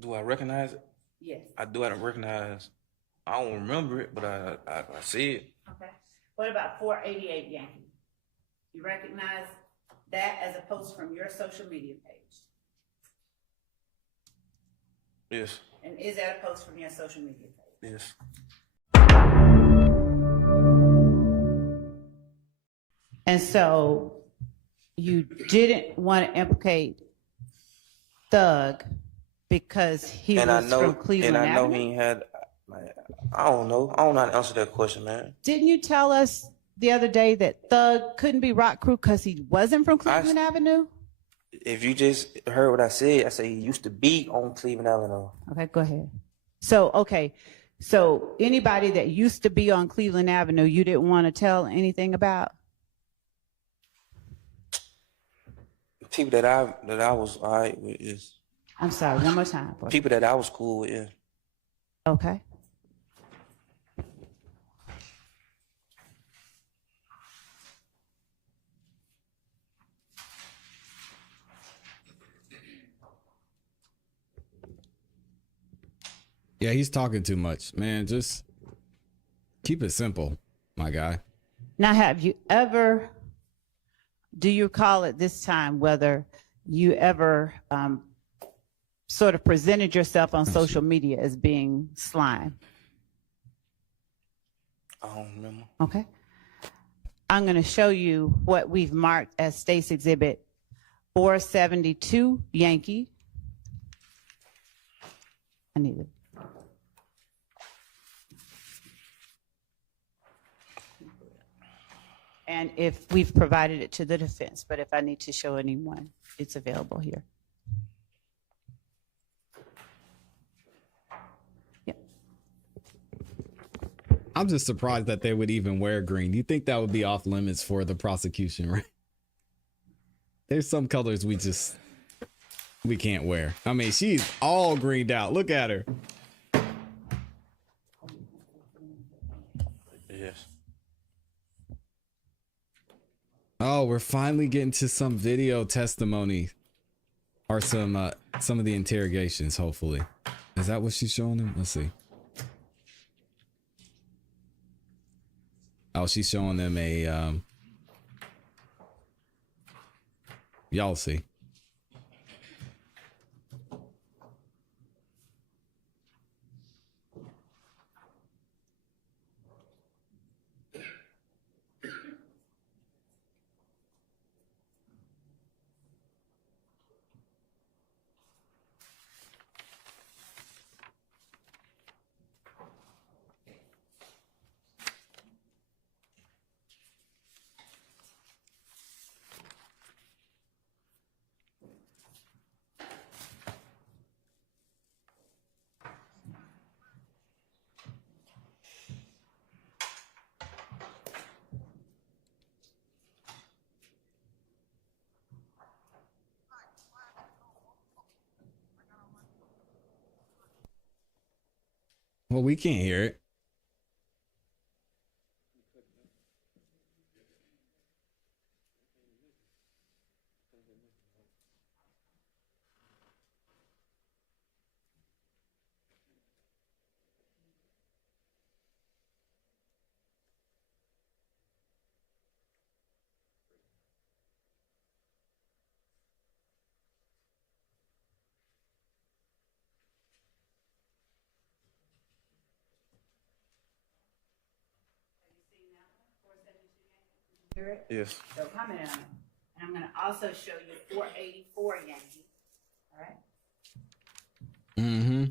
Do I recognize it? Yes. I do. I don't recognize. I don't remember it, but I see it. Okay. What about 488 Yankee? You recognize that as a post from your social media page? Yes. And is that a post from your social media page? Yes. And so you didn't want to implicate Thug because he was from Cleveland and I know Avenue? he had. I don't know. I don't know how to answer that question, man. Didn't you tell us the other day that Thug couldn't be Rock Crew because he wasn't from Cleveland Avenue? If you just heard what I said he used to be on Cleveland Avenue. Okay, go ahead. So anybody that used to be on Cleveland Avenue, you didn't want to tell anything about? People that I was all right with is. I'm sorry, one more time. People that I was cool with, yeah. Okay. Yeah, he's talking too much, man. Just keep it simple, my guy. Now, do you recall at this time whether you ever sort of presented yourself on social media as being slime? I don't remember. Okay. I'm going to show you what we've marked as State's Exhibit 472 Yankee. I need it. And if we've provided it to the defense, but if I need to show anyone, it's available here. Yeah. I'm just surprised that they would even wear green. You think that would be off limits for the prosecution, right? There's some colors we can't wear. I mean, she's all greened out. Look at her. Yes. Oh, we're finally getting to some video testimony or some of the interrogations, hopefully. Is that what she's showing them? Let's see. Oh, she's showing them a y'all see. Well, we can't hear it. Yes. So comment on it. And I'm going to also show you 484 Yankee. All right. Mm-hmm.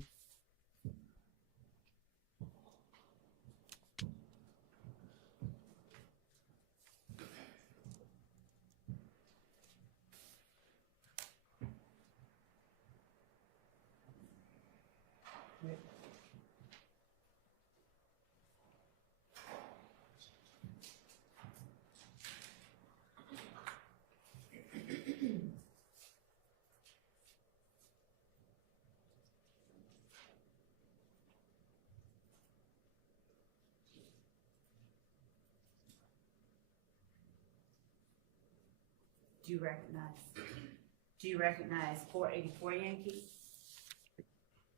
Do you recognize 484 Yankee?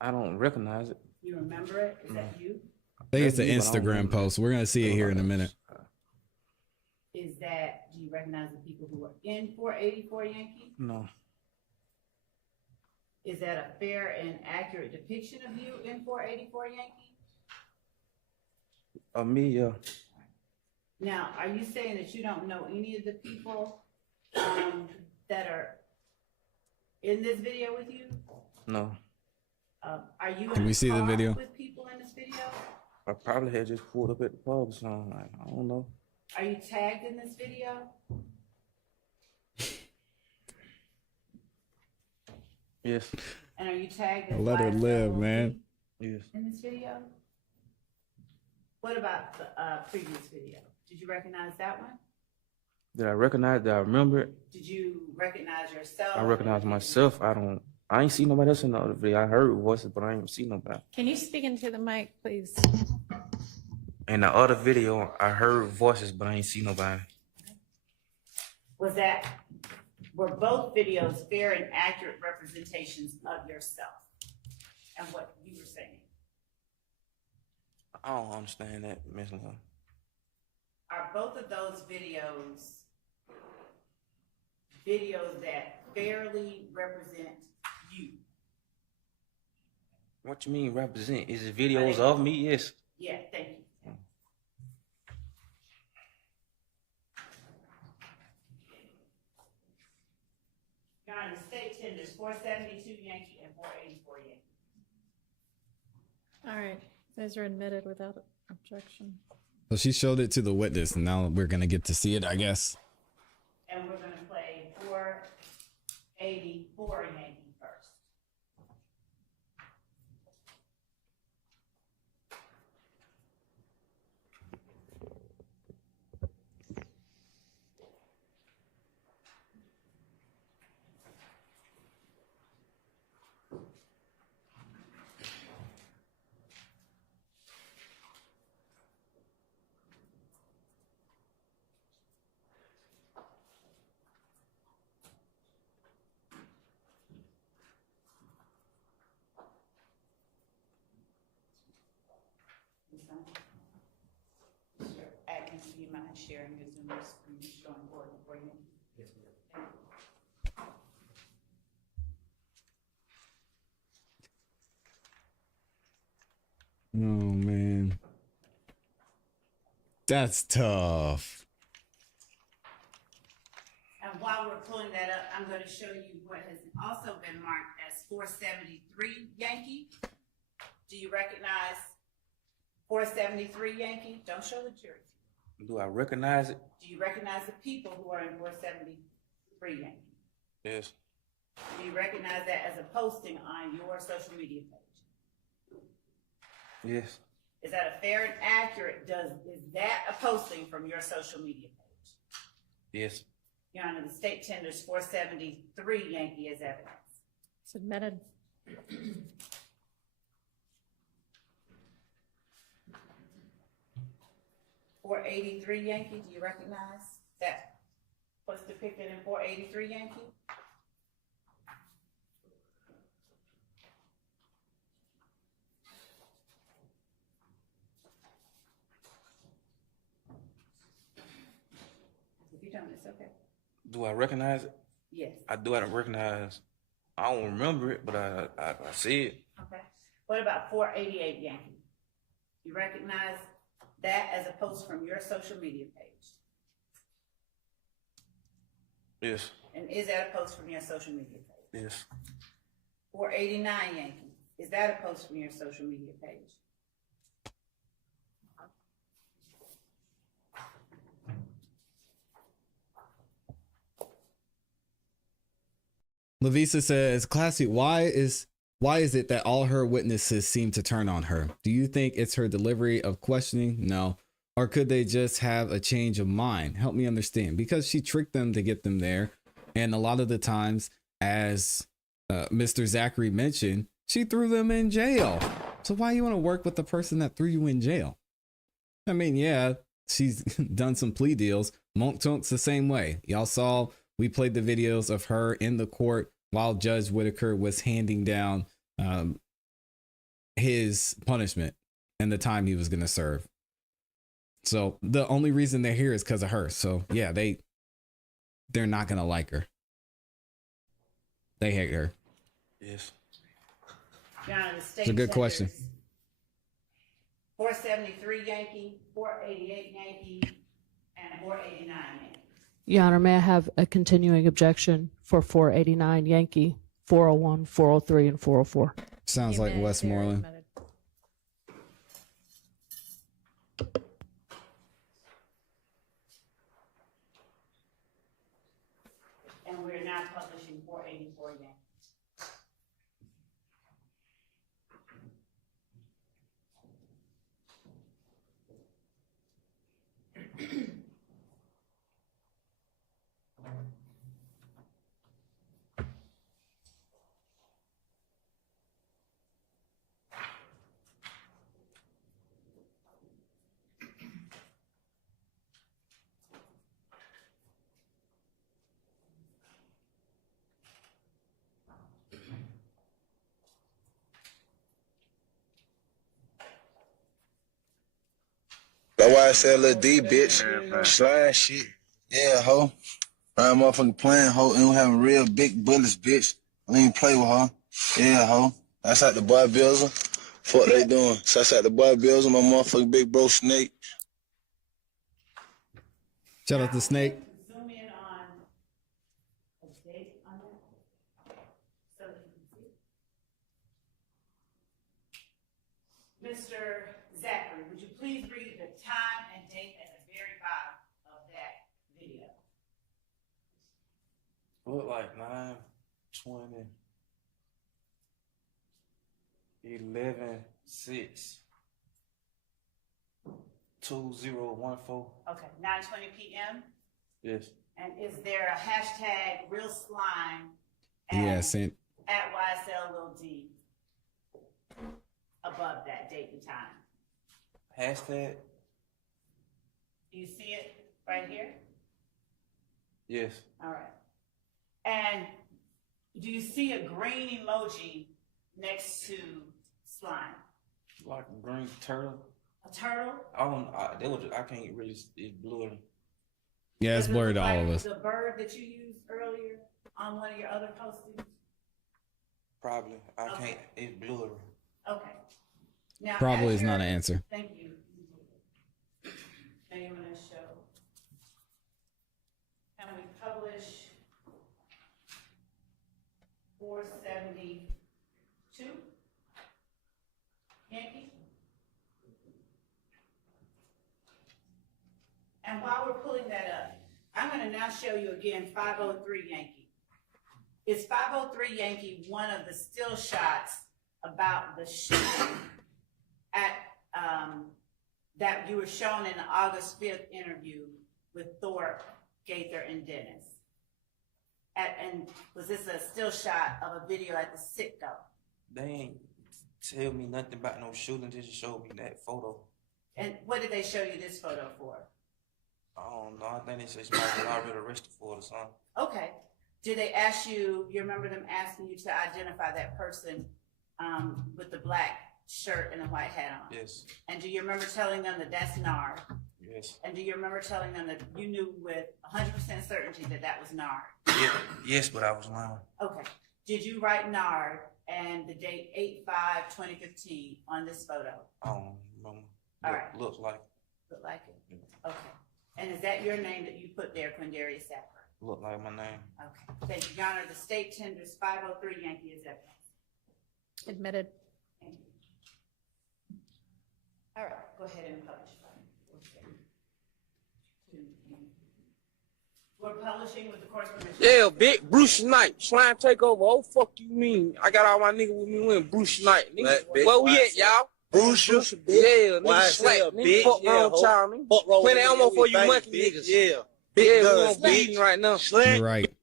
I don't recognize it. You remember it? Is that you? I think it's an That's me, but I don't Instagram remember. post. We're gonna see it here in a minute. Is that, do you recognize the people who are in 484 Yankee? No. Is that a fair and accurate depiction of you in 484 Yankee? Me, yeah. Now, are you saying that you don't know any of the people that are in this video with you? No. Are you Can in we a see the car video? with people in this video? I probably had just pulled up at the pub or something. Like, I don't know. Are you tagged in this video? Yes. And are you tagged as Let her Live live, LLC man. Yes. in this video? What about the previous video? Did you recognize that one? Did I recognize? Did I remember it? Did you recognize yourself? I recognize myself. I ain't see nobody else in the other video. I heard voices, but I ain't see nobody. Can you speak into the mic, please? In the other video, I heard voices, but I ain't see nobody. Were both videos fair and accurate representations of yourself and what you were saying? I don't understand that, Miss Love. Are both of those videos that fairly represent you? What you mean represent? Is it videos of me? Yes. Yeah, thank you. Your Honor, the state tenders 472 Yankee and 484 Yankee. All right, those are admitted without objection. So she showed it to the witness, and now we're gonna get to see it, I guess. And we're gonna play 484 Yankee first. Adriane, do you mind sharing your Zoom screen showing board for you? Yes, ma'am. Oh man, that's tough. And while we're pulling that up, I'm going to show you what has also been marked as 473 Yankee. Do you recognize 473 Yankee? Don't show the jury. Do I recognize it? Do you recognize the people who are in 473 Yankee? Yes. Do you recognize that as a posting on your social media page? Yes. Is that a fair and accurate? Is that a posting from your social media page? Yes. Your Honor, the state tenders 473 Yankee as evidence. It's admitted. Four 83 Yankee, do you recognize that? What's depicted in 483 Yankee? If you don't, it's okay. Do I recognize it? Yes. I do. I recognize. I don't remember it, but I see it. Okay. What about 488 Yankee? You recognize that as a post from your social media page? Yes. And is that a post from your social media page? Yes. 489 Yankee, is that a post from your social media page? Lavisa says, "ClassE, why is it that all her witnesses seem to turn on her? Do you think it's her delivery of questioning? No. Or could they just have a change of mind? Help me understand." Because she tricked them to get them there. And a lot of the times, as Mr. Zachary mentioned, she threw them in jail. So why you want to work with the person that threw you in jail? I mean, yeah, she's done some plea deals. Monk Tunk's the same way. Y'all saw, we played the videos of her in the court while Judge Whitaker was handing down his punishment and the time he was going to serve. So the only reason they're here is because of her. So yeah, they're not going to like her. They hate her. Yes. Your Honor, the state It's a good question. tenders 473 Yankee, 488 Yankee, and 489 Yankee. Your Honor, may I have a continuing objection for 489 Yankee, 401, 403, and 404? Sounds like Amen. Westmoreland. Admitted. And we're now publishing 484 Yankee. That's why I said Lil D, bitch. Slime shit. Yeah, ho. Right, motherfucking playing, ho. And we having real big bullets, bitch. I don't even play with her. Yeah, ho. That's like the boy builder. Fuck they doing. So that's like the boy builder, my motherfucking big bro Snake. Shout out to Snake. Zoom in on a date on it so that you can see. Mr. Zachary, would you please read the time and date at the very bottom of that video? Look like 9:20, 11:06, 2014. Okay, 9:20 p.m. Yes. And is there a hashtag real slime Yeah, sent. at YSL Lil D above that date and time? Hashtag. Do you see it right here? Yes. All right. And do you see a green emoji next to slime? Like a green turtle. A turtle? I can't really. It's blurry. Yeah, it's Does it blurred to look all like of us. the bird that you used earlier on one of your other postings? Probably. I Okay. can't. It's blurry. Okay. Now, Probably as is not an you're- answer. Thank you. Now you want to show. Can we publish 472 Yankee? And while we're pulling that up, I'm going to now show you again 503 Yankee. Is 503 Yankee one of the still shots about the shooting at that you were shown in the August 5th interview with Thorpe, Gaither, and Dennis? And was this a still shot of a video at the Citgo? They ain't tell me nothing about no shooting. They just showed me that photo. And what did they show you this photo for? I don't know. I think they said somebody was already arrested for it or something. Okay. Did they ask you, you remember them asking you to identify that person with the black shirt and a white hat on? Yes. And do you remember telling them that that's Nard? Yes. And do you remember telling them that you knew with 100% certainty that that was Nard? Yeah. Yes, but I was lying. Okay. Did you write Nard and the date 8/5/2015 on this photo? I don't remember. All right. Looks like. Look like it? Okay. And is that your name that you put there, Quindarius Sapper? Look like my name. Okay. Thank you, Your Honor. The state tenders 503 Yankee is evidence. Admitted. Thank you. All right, go ahead and publish. We're publishing with the court's permission. Yeah, big Bruce Knight, slime takeover. Oh, fuck you mean? I got all my niggas with me when Bruce Knight. Nigga, Black bitch. where we at, y'all? Bruce, Yeah, nigga, YSL, slack. bitch. Nigga, fuck Yeah, wrong ho. child, nigga. Fuck wrong Plenty with ammo nigga, for you everything, monkey bitch. niggas. Yeah. Yeah, Big we guns, on beating bitch. right now. You're right.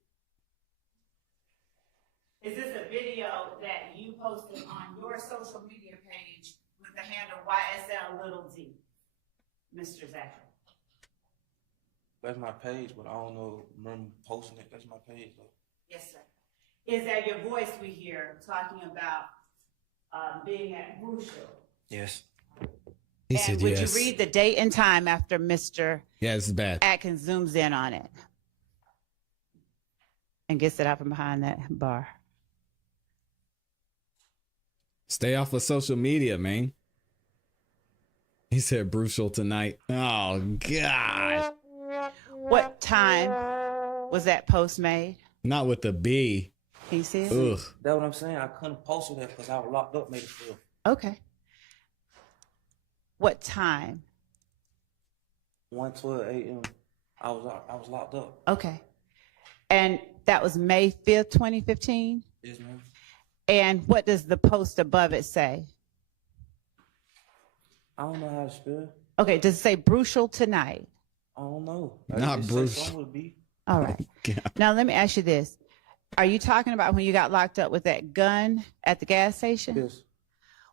Is this a video that you posted on your social media page with the handle YSL Little D, Mr. Zachary? That's my page, but I don't know. Remember posting it? That's my page though. Yes, sir. Is that your voice we hear talking about being at Brucial. Yes. He And said would yes. you read the date and time after Mr. Yeah, this is bad. Atkins zooms in on it and gets it out from behind that bar? Stay off of social media, man. He said Brucial tonight. Oh, God. What time was that post made? Not with the B. Can you see it? Ugh. That's what I'm saying. I couldn't post it because I was locked up, made it feel. Okay. What time? 1:12 a.m. I was locked up. Okay. And that was May 5th, 2015? Yes, ma'am. And what does the post above it say? I don't know how to spell. Okay, does it say Brucial tonight? I don't know. Not It say Bruce. something with B. All right. Yeah. Now let me ask you this. Are you talking about when you got locked up with that gun at the gas station? Yes.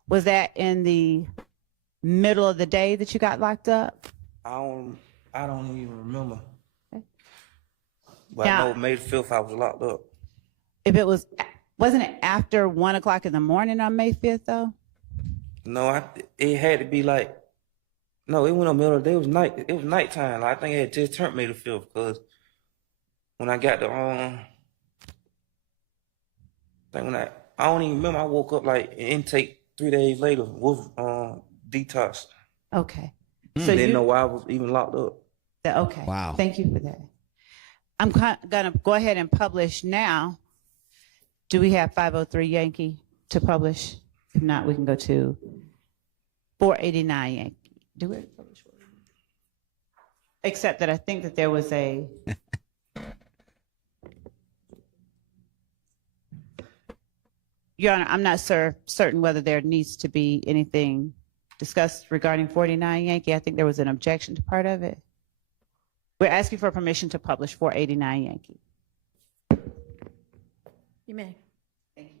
Was that in the middle of the day that you got locked up? I don't even remember. Okay. But Now- I know May 5th I was locked up. If it wasn't it after 1 o'clock in the morning on May 5th though? No, it had to be like, no, it went in the middle of the day. It was night. It was nighttime. Like, I think it had just turned May 5th because when I got the I don't even remember. I woke up like intake 3 days later with detox. Okay. Hmm. So Didn't know you, why I was even locked up. okay. Wow. Thank you for that. I'm gonna go ahead and publish now. Do we have 503 Yankee to publish? If not, we can go to 489 Yankee. Do it. Publish 489. Except that I think that there was a. Your Honor, I'm not certain whether there needs to be anything discussed regarding 49 Yankee. I think there was an objection to part of it. We're asking for permission to publish 489 Yankee. You may. Thank you.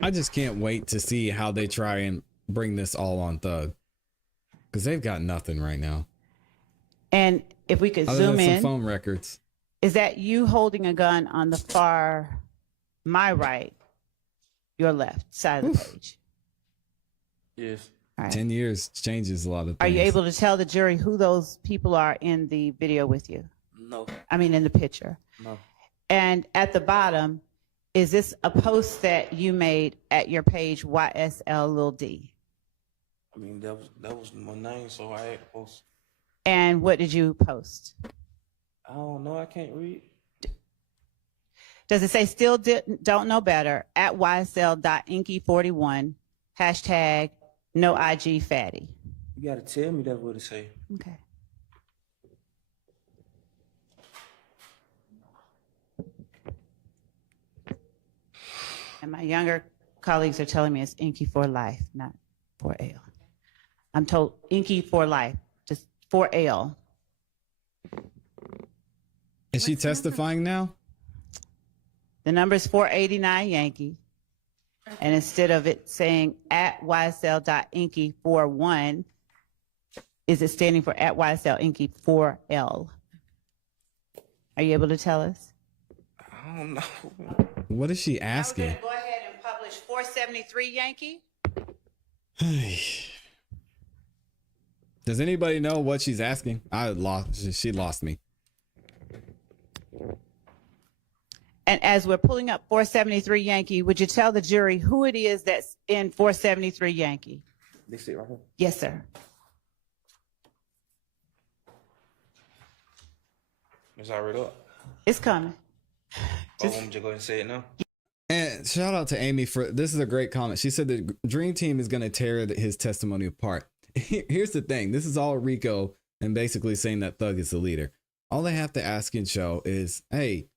I just can't wait to see how they try and bring this all on Thug. Because they've got nothing right now. And if we could Other zoom than some in, phone records. is that you holding a gun on the far, my right, your left side of the page? Yes. All right. 10 years changes a lot of things. Are you able to tell the jury who those people are in the video with you? No. I mean, in the picture. No. And at the bottom, is this a post that you made at your page YSL Lil D? I mean, that was my name, so I had to post. And what did you post? I don't know. I can't read. Does it say still don't know better at YSL.inky41 hashtag no IG fatty? You got to tell me that's what it say. Okay. And my younger colleagues are telling me it's Inky for life, not 4L. I'm told Inky for life, just 4L. Is she What's the number? testifying now? The number is 489 Yankee. And instead of it saying at YSL.inky41, is it standing for at YSL Inky 4L? Are you able to tell us? I don't know. What is she We're asking? going to go ahead and publish 473 Yankee. Does anybody know what she's asking? She lost me. And as we're pulling up 473 Yankee, would you tell the jury who it is that's in 473 Yankee? They sit right here. Yes, sir. It's already up. It's coming. I'm just go ahead and say it now. And shout out to Amy for this is a great comment. She said the Dream Team is going to tear his testimony apart. Here's the thing. This is all Rico and basically saying that Thug is the leader. All they have to ask and show is, hey,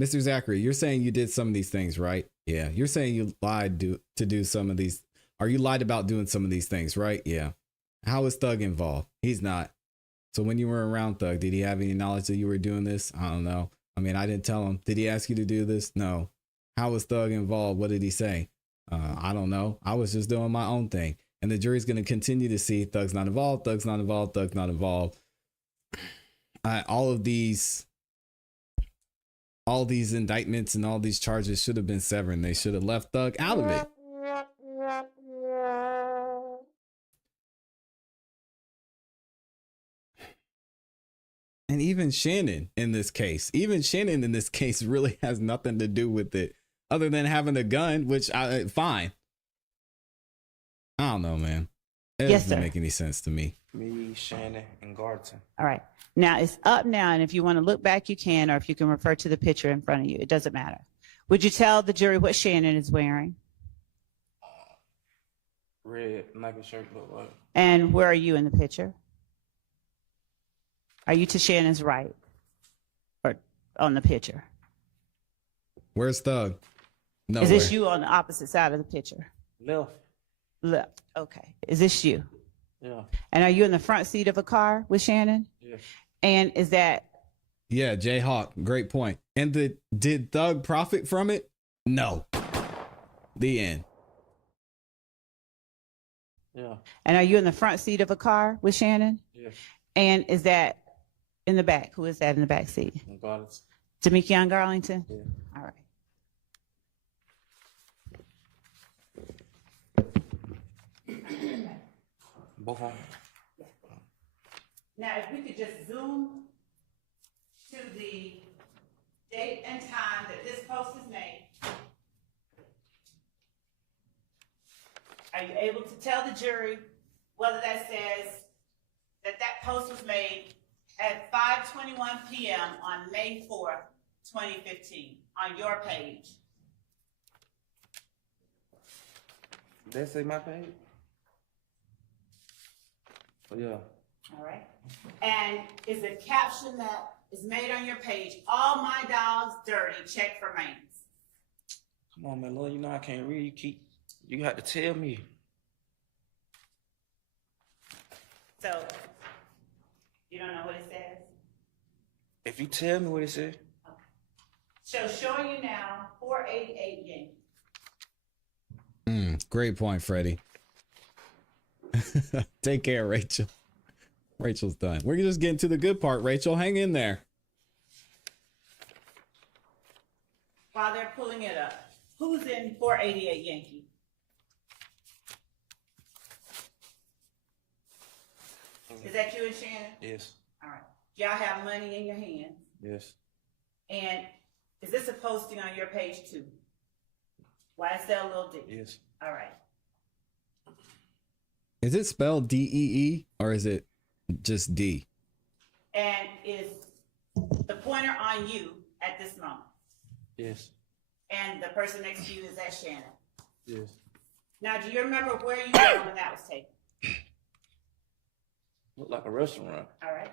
Mr. Zachary, you're saying you did some of these things, right? Yeah. You're saying you lied to do some of these, or you lied about doing some of these things, right? Yeah. How is Thug involved? He's not. So when you were around Thug, did he have any knowledge that you were doing this? I don't know. I mean, I didn't tell him. Did he ask you to do this? No. How was Thug involved? What did he say? I don't know. I was just doing my own thing. And the jury's going to continue to see thugs not involved, thugs not involved, thugs not involved. All these indictments and all these charges should have been severed. They should have left Thug out of it. And even Shannon in this case really has nothing to do with it other than having a gun, which fine. I don't know, man. It Yes, doesn't sir. make any sense to me. Me, Shannon, and Garton. All right. Now it's up now, and if you want to look back, you can, or if you can refer to the picture in front of you, it doesn't matter. Would you tell the jury what Shannon is wearing? Red Nike shirt look like. And where are you in the picture? Are you to Shannon's right or on the picture? Where's Thug? Nowhere. Is this you on the opposite side of the picture? Left. Left. Okay. Is this you? Yeah. And are you in the front seat of a car with Shannon? Yeah. And is that Yeah, Jay Hawk, great point. And did Thug profit from it? No. The end. Yeah. and are you in the front seat of a car with Shannon? Yeah. And is that in the back? Who is that in the back seat? Got it. Demekion Garlington? Yeah. All right. Both of them. Now, if we could just zoom to the date and time that this post is made. Are you able to tell the jury whether that says that that post was made at 5:21 p.m. on May 4th, 2015, on your page? Did that say my page? Oh, yeah. All right. And is the caption that is made on your page, "All my dogs dirty, check for mains"? Come on, man, Lord, you know I can't read. You have to tell me. So, you don't know what it says? If you tell me what it said. So showing you now, 488 Yankee. Great point, Freddie. Take care, Rachel. Rachel's done. We're just getting to the good part, Rachel. Hang in there. While they're pulling it up, who's in 488 Yankee? Is that you and Shannon? Yes. All right. Y'all have money in your hand. Yes. And is this a posting on your page too? YSL Lil D? Yes. All right. Is it spelled D-E-E or is it just D? And is the pointer on you at this moment? Yes. And the person next to you, is that Shannon? Yes. Now, do you remember where you were when that was taken? Look like a restaurant. All right.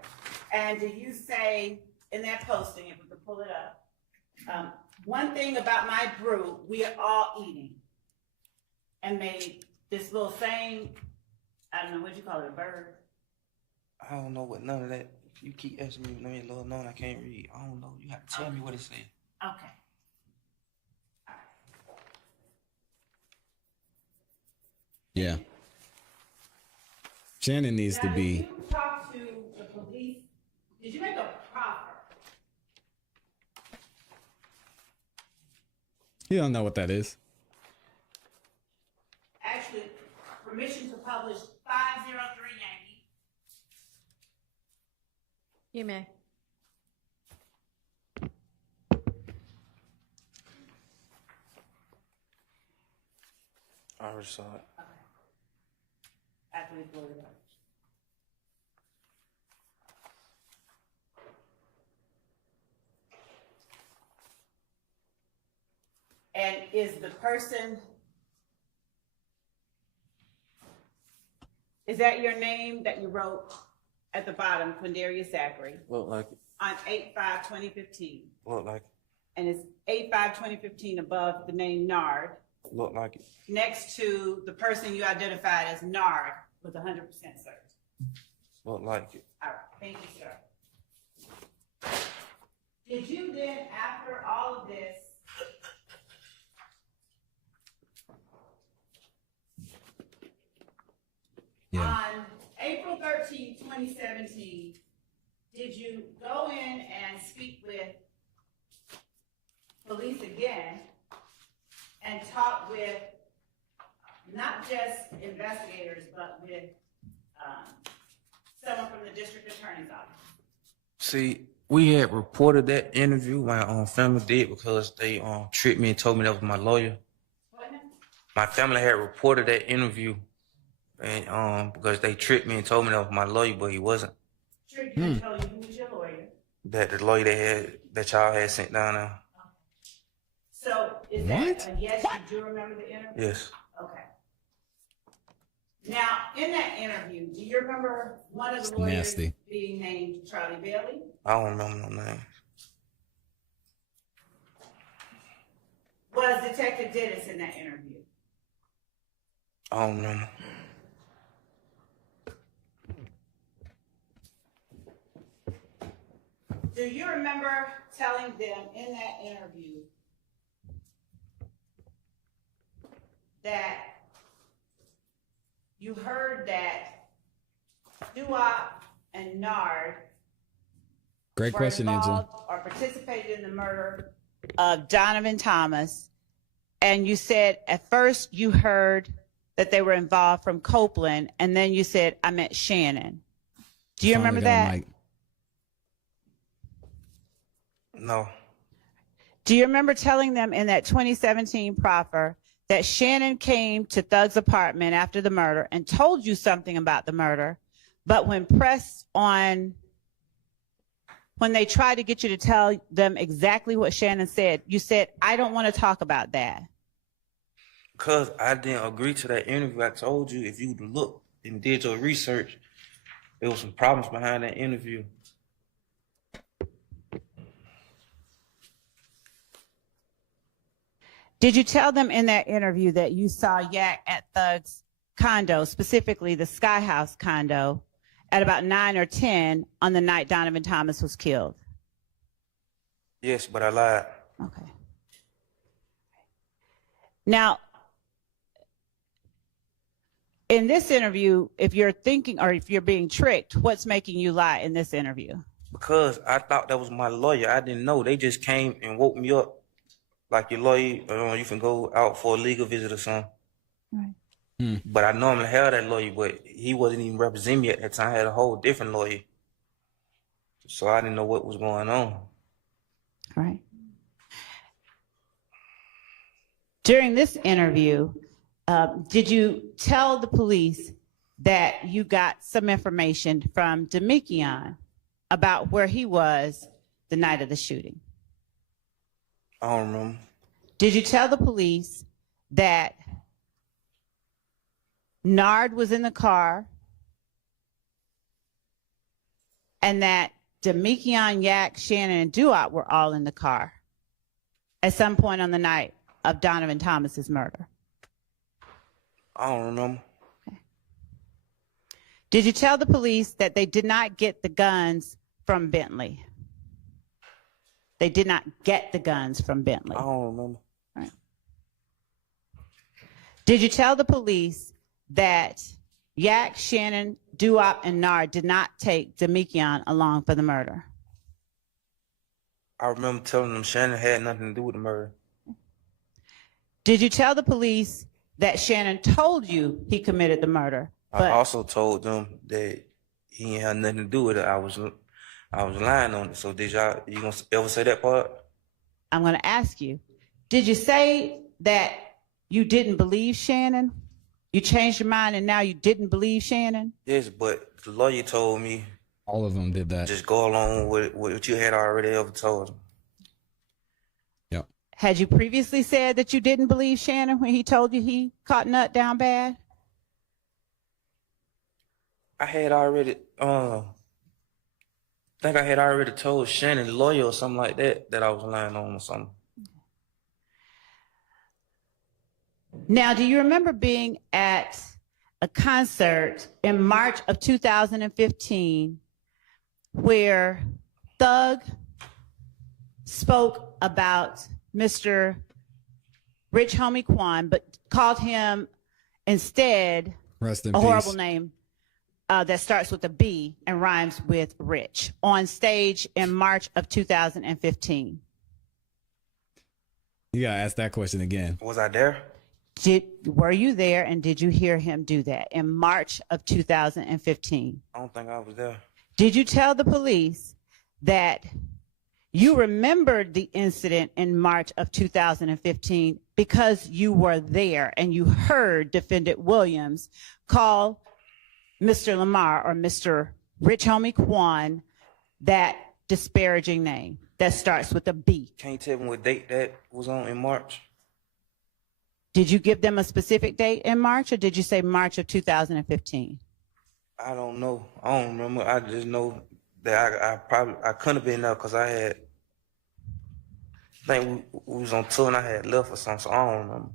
And do you say in that posting, if we could pull it up, one thing about my brew, we are all eating, and made this little thing, I don't know, what'd you call it, a bird? I don't know what none of that. If you keep asking me, let me Lord know I can't read. I don't know. You have to tell me what it said. Okay. Yeah. Shannon needs to Now, be. did you talk to the police? Did you make a proffer? You don't know what that is. Actually, permission to publish 503 Yankee. You may. I already saw it. After we pull it up. And is the person, is that your name that you wrote at the bottom, Quindarius Zachary, Look like it. on 8/5/2015? Look like it. And it's 8/5/2015 above the name Nard, Look like it. next to the person you identified as Nard with 100% cert. Look like it. All right, thank you, sir. Did you then, after all of this, On April 13th, 2017, did you go in and speak with police again and talk with not just investigators, but with someone from the district attorney's office? See, we had reported that interview, my family did, because they tricked me and told me that was my lawyer. What now? My family had reported that interview, and because they tricked me and told me that was my lawyer, but he wasn't. Tricked you and told you who was your lawyer. That the lawyer that y'all had sent down there. So is that a yes, you do remember the interview? Yes. Okay. Now, in that interview, do you remember one of the It's lawyers nasty. being named Charlie Bailey? I don't remember no name. Was Detective Dennis in that interview? I don't remember. Do you remember telling them in that interview that you heard that Duop and Nard Great were question, Angela. involved or participated in the murder of Donovan Thomas, and you said at first you heard that they were involved from Copeland, and then you said, I meant Shannon. Do you Finally remember got a that? mic. No. Do you remember telling them in that 2017 proffer that Shannon came to Thug's apartment after the murder and told you something about the murder, but when pressed on, when they tried to get you to tell them exactly what Shannon said, you said, I don't want to talk about that? Because I didn't agree to that interview. I told you, if you looked and did your research, there was some problems behind that interview. Did you tell them in that interview that you saw Yak at Thug's condo, specifically the Sky House condo, at about 9 or 10 on the night Donovan Thomas was killed? Yes, but I lied. Okay. Now, in this interview, if you're thinking or if you're being tricked, what's making you lie in this interview? Because I thought that was my lawyer. I didn't know. They just came and woke me up. Like your lawyer, you can go out for a legal visit or something. Right. But I normally have that lawyer, but he wasn't even representing me at that time. I had a whole different lawyer. So I didn't know what was going on. Right. During this interview, did you tell the police that you got some information from Demikian about where he was the night of the shooting? I don't remember. Did you tell the police that Nard was in the car and that Demikian, Yak, Shannon, and Duop were all in the car at some point on the night of Donovan Thomas's murder? I don't remember. Okay. Did you tell the police that they did not get the guns from Bentley? They did not get the guns from Bentley. I don't remember. Right. Did you tell the police that Yak, Shannon, Duop, and Nard did not take Demikian along for the murder? I remember telling them Shannon had nothing to do with the murder. Did you tell the police that Shannon told you he committed the murder? I also told them that he didn't have nothing to do with it. I was lying on it. So you gonna ever say that part? I'm going to ask you, did you say that you didn't believe Shannon? You changed your mind and now you didn't believe Shannon? Yes, but the lawyer told me All of them did that. just go along with what you had already ever told him. Yep. Had you previously said that you didn't believe Shannon when he told you he caught Nut down bad? I had already, think I had already told Shannon, the lawyer or something like that I was lying on or something. Now, do you remember being at a concert in March of 2015 where Thug spoke about Mr. Rich Homie Quan, but called him instead Rest in a peace. horrible name, that starts with a B and rhymes with rich on stage in March of 2015? You gotta ask that question again. Was I there? Were you there and did you hear him do that in March of 2015? I don't think I was there. Did you tell the police that you remembered the incident in March of 2015 because you were there and you heard Defendant Williams call Mr. Lamar or Mr. Rich Homie Quan that disparaging name that starts with a B? Can you tell me what date that was on in March? Did you give them a specific date in March or did you say March of 2015? I don't know. I don't remember. I just know that I couldn't have been there because I think we was on tour and I had left or something, so I don't remember.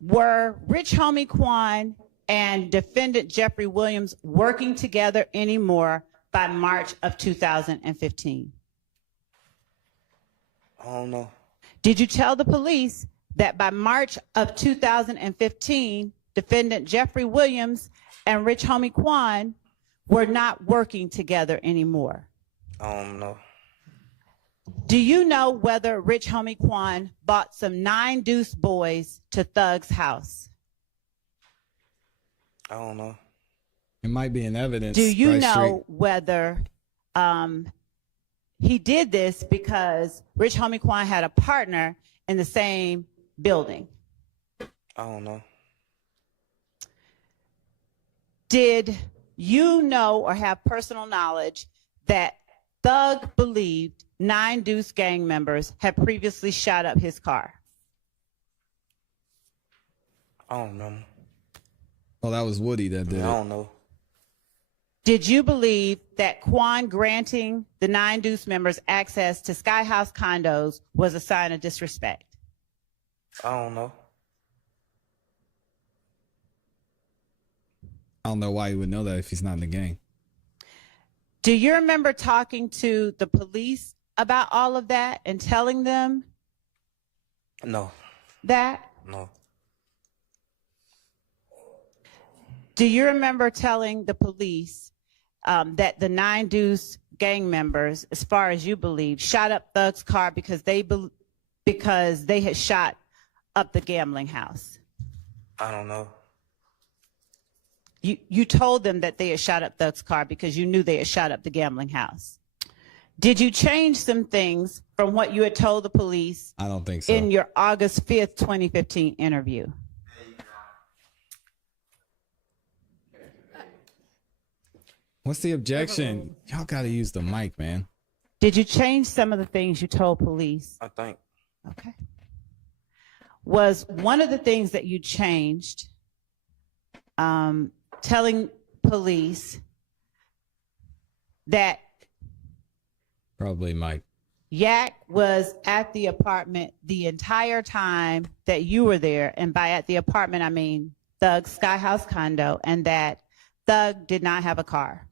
Were Rich Homie Quan and Defendant Jeffrey Williams working together anymore by March of 2015? I don't know. Did you tell the police that by March of 2015, Defendant Jeffrey Williams and Rich Homie Quan were not working together anymore? I don't know. Do you know whether Rich Homie Quan bought some 9 Deuce boys to Thug's house? I don't know. It might be in evidence. Do you right know straight. whether he did this because Rich Homie Quan had a partner in the same building? I don't know. Did you know or have personal knowledge that Thug believed 9 Deuce gang members had previously shot up his car? I don't know. Oh, that was Woody that did I it. don't know. Did you believe that Quan granting the 9 Deuce members access to Sky House condos was a sign of disrespect? I don't know. I don't know why he would know that if he's not in the gang. Do you remember talking to the police about all of that and telling them No. that? No. Do you remember telling the police that the 9 Deuce gang members, as far as you believe, shot up Thug's car because they had shot up the gambling house? I don't know. You told them that they had shot up Thug's car because you knew they had shot up the gambling house. Did you change some things from what you had told the police I don't think so. in your August 5th, 2015 interview? What's the objection? Y'all gotta use the mic, man. Did you change some of the things you told police? I think. Okay. Was one of the things that you changed telling police that Probably Mike. Yak was at the apartment the entire time that you were there, and by at the apartment I mean Thug's Sky House condo, and that Thug did not have a car?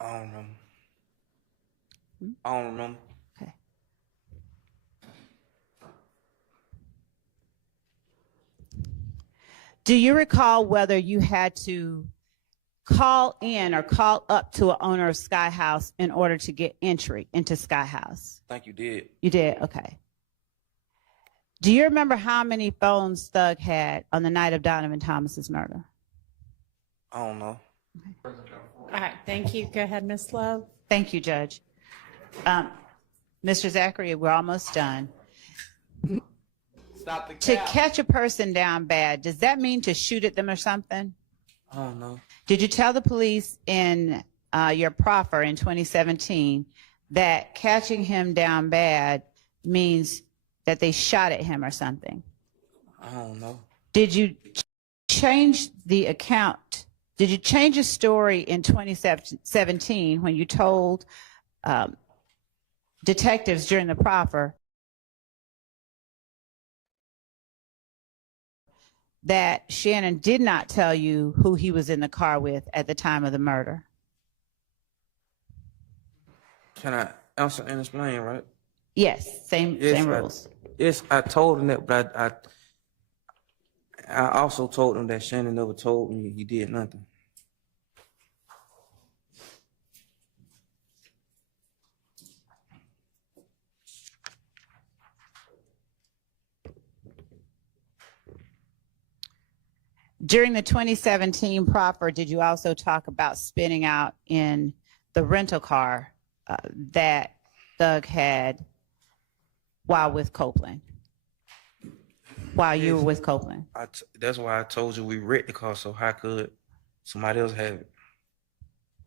I don't remember. I don't remember. Okay. Do you recall whether you had to call in or call up to an owner of Sky House in order to get entry into Sky House? I think you did. You did? Okay. Do you remember how many phones Thug had on the night of Donovan Thomas's murder? I don't know. All right, thank you. Go ahead, Ms. Love. Thank you, Judge. Mr. Zachary, we're almost done. Stop the To cap. catch a person down bad, does that mean to shoot at them or something? I don't know. Did you tell the police in your proffer in 2017 that catching him down bad means that they shot at him or something? I don't know. Did you change the account? Did you change a story in 2017 when you told detectives during the proffer that Shannon did not tell you who he was in the car with at the time of the murder? Can I answer and explain, right? Yes, same Yes, same I- rules. Yes, I told him that, but I also told him that Shannon never told me he did nothing. During the 2017 proffer, did you also talk about spinning out in the rental car that Thug had while with Copeland? While you were with Copeland? That's why I told you we wrecked the car, so how could somebody else have it?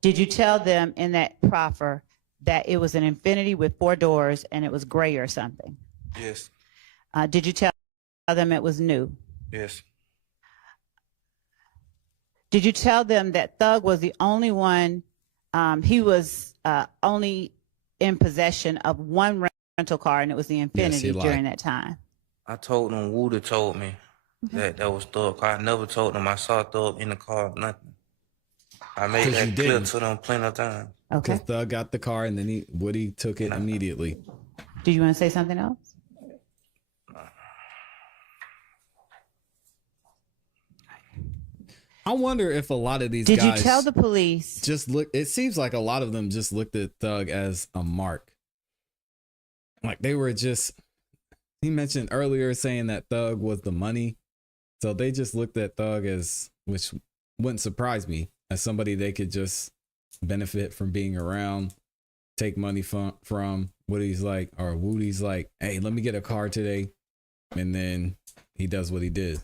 Did you tell them in that proffer that it was an Infiniti with 4 doors and it was gray or something? Yes, Did you tell them it was new? yes, Did you tell them that Thug was the only one, he was only in possession of one rental car, and it was the Yes, he Infiniti lied. during that time? I told him Wooda told me that was Thug. I never told him I saw Thug in the car, nothing. I made 'Cause you that clear didn't. to them plenty of times. Okay. Because Thug got the car and then Woody took it immediately. Do you want to say something else? I wonder if a lot of these Did guys you tell the police? just look. It seems like a lot of them just looked at Thug as a mark. Like they were just. He mentioned earlier saying that Thug was the money, so they just looked at Thug as, which wouldn't surprise me, as somebody they could just benefit from being around, take money from. Woody's like, hey, let me get a car today, and then he does what he did.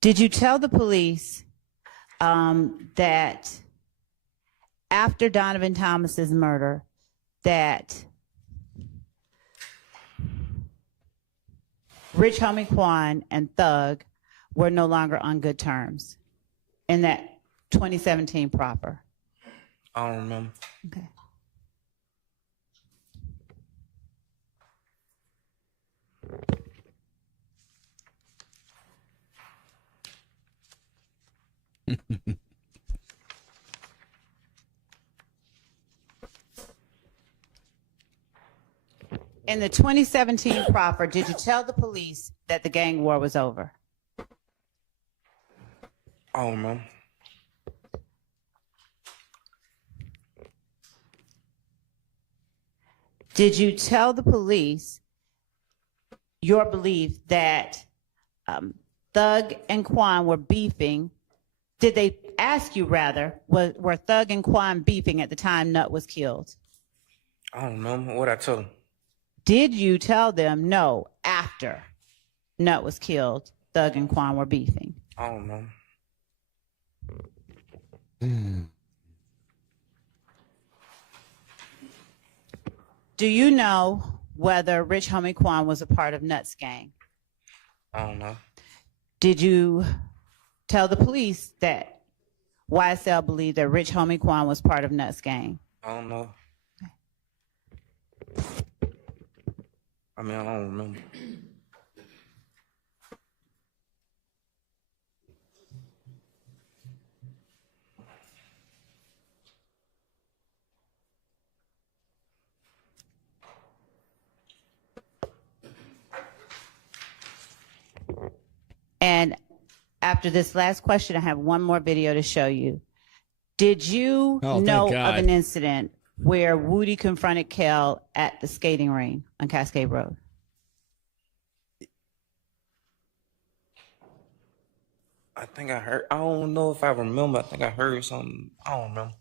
Did you tell the police that after Donovan Thomas's murder, that Rich Homie Quan and Thug were no longer on good terms in that 2017 proffer? I don't remember. Okay. In the 2017 proffer, did you tell the police that the gang war was over? I don't remember. Did you tell the police your belief that Thug and Quan were beefing? Did they ask you, rather, were Thug and Quan beefing at the time Nut was killed? I don't remember what I told him. Did you tell them no, after Nut was killed, Thug and Quan were beefing? I don't remember. Do you know whether Rich Homie Quan was a part of Nut's gang? I don't know. Did you tell the police that YSL believed that Rich Homie Quan was part of Nut's gang? I don't know. I mean, I don't remember. And after this last question, I have one more video to show you. Did you Oh, thank know of God. an incident where Woody confronted Kel at the skating ring on Cascade Road? I think I heard. I don't know if I remember. I think I heard something. I don't remember.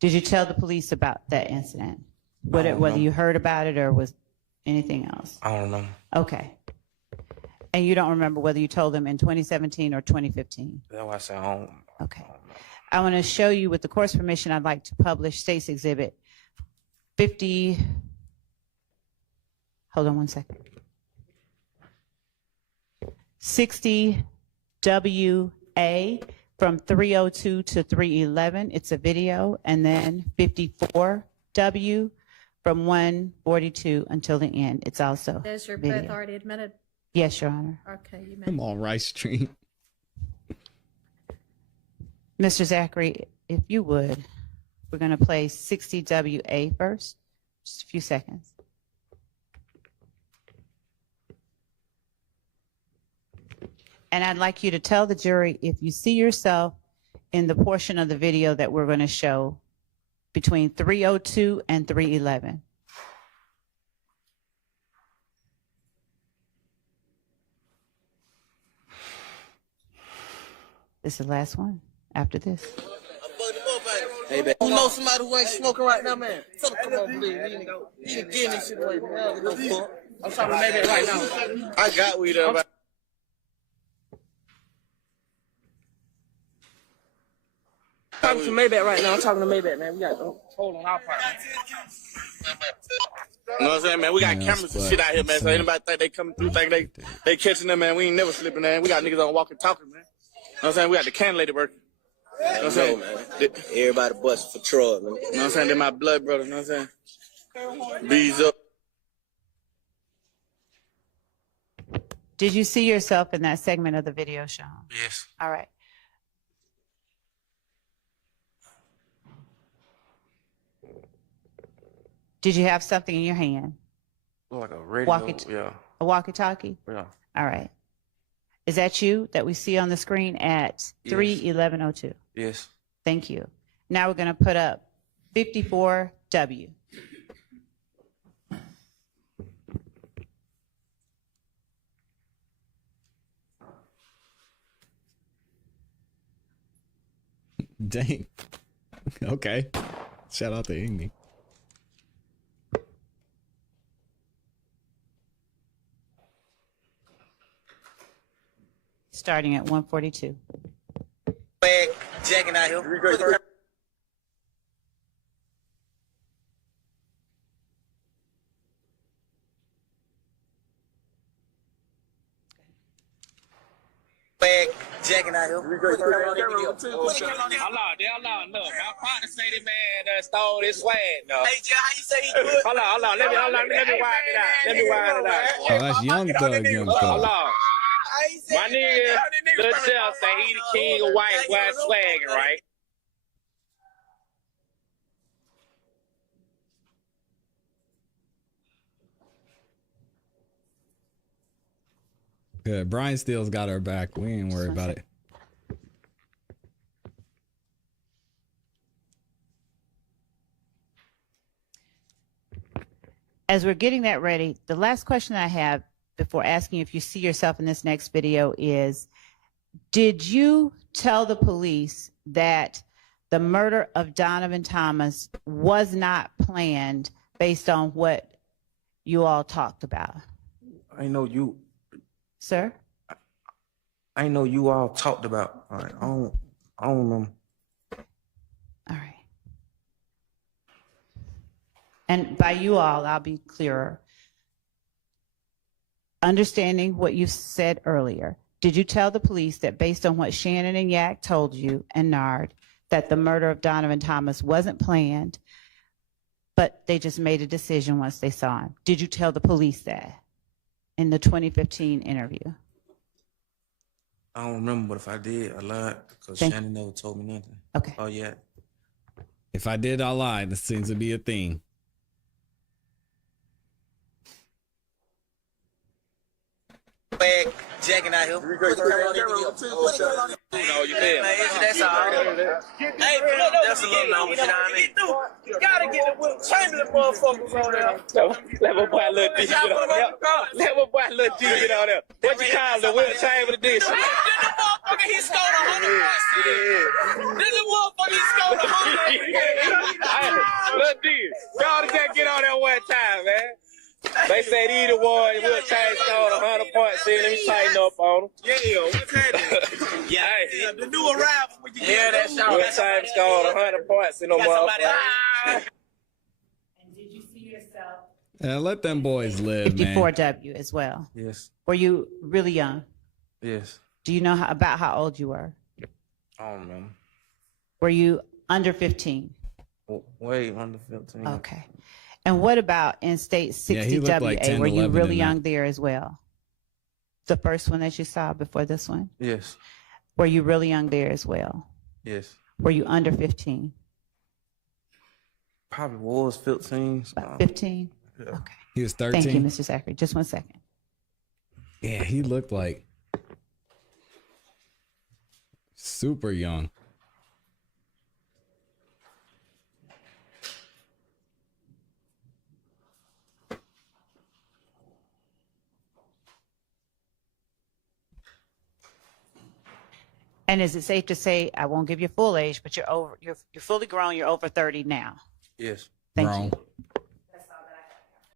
Did you tell the police about that incident? don't Whether know. you heard about it or was anything else? I don't remember. Okay. And you don't remember whether you told them in 2017 or 2015? That's why I said I don't. Okay. I don't know. I want to show you, with the court's permission, I'd like to publish State's Exhibit 50. Hold on one second. 60 WA from 302 to 311. It's a video. And then 54 W from 142 until the end. It's also Those are video. both already admitted. Yes, Your Honor. Okay, you Come may. on, Rice Street. Mr. Zachary, if you would, we're going to play 60 WA first. Just a few seconds. And I'd like you to tell the jury if you see yourself in the portion of the video that we're going to show between 3:02 and 3:11. This is the last one after this. Hey, man. Who knows somebody who ain't smoking right now, man? Tell them, come on, please. He ain't getting this shit away, man. I'm talking to Maybach right now. I got weed up. I'm talking to Maybach right now. I'm talking to Maybach, man. We got to hold on our part, man. You know what I'm saying, man? We got cameras and shit out here, man. So anybody think they coming through, think they catching them, man. We ain't never slipping, man. We got niggas on walking, talking, man. You know what I'm saying? We got the can lady working. You know what I'm saying? Man. Everybody bust for Troy, man. You know what I'm saying? They're my blood brother, you know what I'm saying? Bees up. Did you see yourself in that segment of the video, Sean? Yes. All right. Did you have something in your hand? Like a radio. Yeah. A walkie-talkie? Yeah. All right. Is that you that we see on the screen at 3:11:02? Yes. Thank you. Now we're going to put up 54W. Dang. Okay. Shout out to Amy. Starting at 1:42. Jacking out here. Jacking out here. Hold on, no. My partner say this man stole his swag, no. Hey, Jay, how you say he do it? Hold on. Let me wind it out. Oh, that's Young Thug. Hold on. My nigga, Lil Jeff say he the king of white swagging, right? Good. Brian Steele's got our back. We ain't worried about it. As we're getting that ready, the last question I have before asking if you see yourself in this next video is, did you tell the police that the murder of Donovan Thomas was not planned based on what you all talked about? I know you. Sir? I know you all talked about. I don't remember. All right. And by you all, I'll be clearer. Understanding what you said earlier, did you tell the police that based on what Shannon and Yak told you and Nard, that the murder of Donovan Thomas wasn't planned, but they just made a decision once they saw him? Did you tell the police that in the 2015 interview? I don't remember, but if I did, I lied because Shannon never told me nothing. Okay. Oh, yeah. If I did, I lied. This seems to be a theme. Jacking out here. No, you feel me? That's all. Hey, that's a little number, you know what I mean? You gotta get the Will Chamberlain motherfuckers on there. Let my boy Lil D get on there. Let my boy Lil D get on there. What you call the Will Chamberlain dish? This motherfucker, he scored 100 points. This motherfucker, he scored 100. Lil D, y'all just get on there one time, man. They said either one, Will Chamberlain scored 100 points. See, let me tighten up on them. Yeah, what's happening? Yeah, the new arrival. Yeah, that's y'all. Will Chamberlain scored 100 points in the motherfucker. And did you see yourself? Yeah, let them boys live, man. 54W as well. Yes. Were you really young? Yes. Do you know about how old you were? I don't remember. Were you under 15? Way under 15. Okay. And what about in state 60WA? looked like 10, were you 11 really in young that. there as well? The first one that you saw before this one? Yes. Were you really young there as well? Yes. Were you under 15? Probably was 15. About 15? Yeah. Okay. He was 13. Thank you, Mr. Zachary. Just 1 second. Yeah, he looked like super young. And is it safe to say, I won't give you full age, but you're fully grown, you're over 30 now? Yes. Thank Wrong. you.